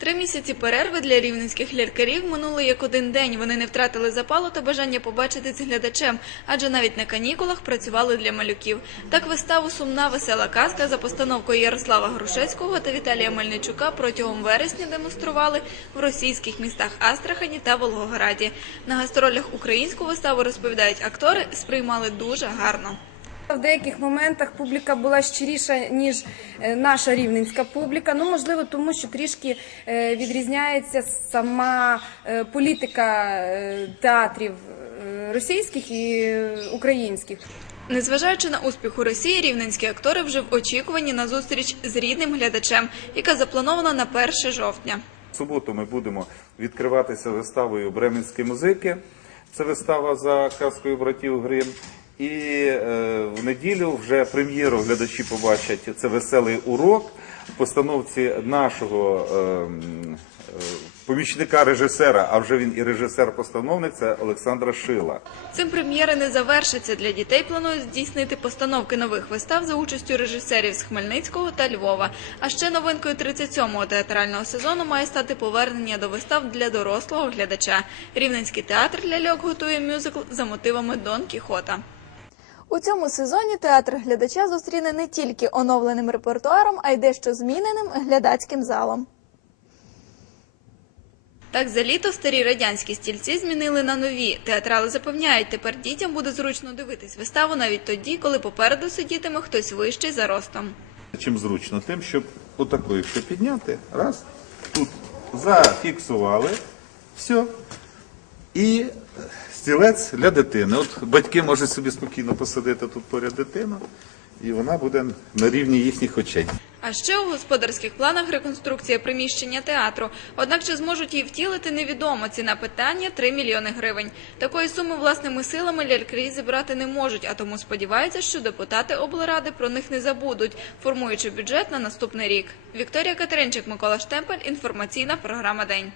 Три місяці перерви для рівненських лялькарів минули як один день. Вони не втратили запалу та бажання побачити з глядачем, адже навіть на канікулах працювали для малюків. Так виставу Сумна весела казка за постановкою Ярослава Грушецького та Віталія Мельничука протягом вересня демонстрували в російських містах Астрахані та Волгограді. На гастролях українську виставу розповідають актори, сприймали дуже гарно. В деяких моментах публіка була щиріша ніж е, наша рівненська публіка. Ну можливо, тому що трішки е, відрізняється сама е, політика театрів російських і українських. Незважаючи на успіх у Росії, рівненські актори вже в очікуванні на зустріч з рідним глядачем, яка запланована на 1 жовтня. В суботу ми будемо відкриватися виставою Бременські музики. Це вистава за казкою братів Грим. І е, в неділю вже прем'єру глядачі побачать. Це веселий урок в постановці нашого е, м, е, помічника режисера, а вже він і режисер-постановник. Це Олександра Шила. Цим прем'єри не завершаться. Для дітей планують здійснити постановки нових вистав за участю режисерів з Хмельницького та Львова. А ще новинкою 37-го театрального сезону має стати повернення до вистав для дорослого глядача. Рівненський театр ляльок готує мюзикл за мотивами Дон Кіхота. У цьому сезоні театр глядача зустріне не тільки оновленим репертуаром, а й дещо зміненим глядацьким залом. Так, за літо старі радянські стільці змінили на нові. Театрали запевняють, тепер дітям буде зручно дивитись виставу навіть тоді, коли попереду сидітиме хтось вищий за ростом. Чим зручно? Тим, щоб отако, якщо підняти, раз, тут зафіксували, все. І стілець для дитини. От батьки можуть собі спокійно посадити тут поряд дитину, і вона буде на рівні їхніх очей. А ще у господарських планах реконструкція приміщення театру. Однак чи зможуть її втілити, невідомо. Ціна питання 3 мільйони гривень. Такої суми власними силами лялькарі зібрати не можуть, а тому сподіваються, що депутати облради про них не забудуть, формуючи бюджет на наступний рік. Вікторія Катеринчик, Микола Штемпель. Інформаційна програма День.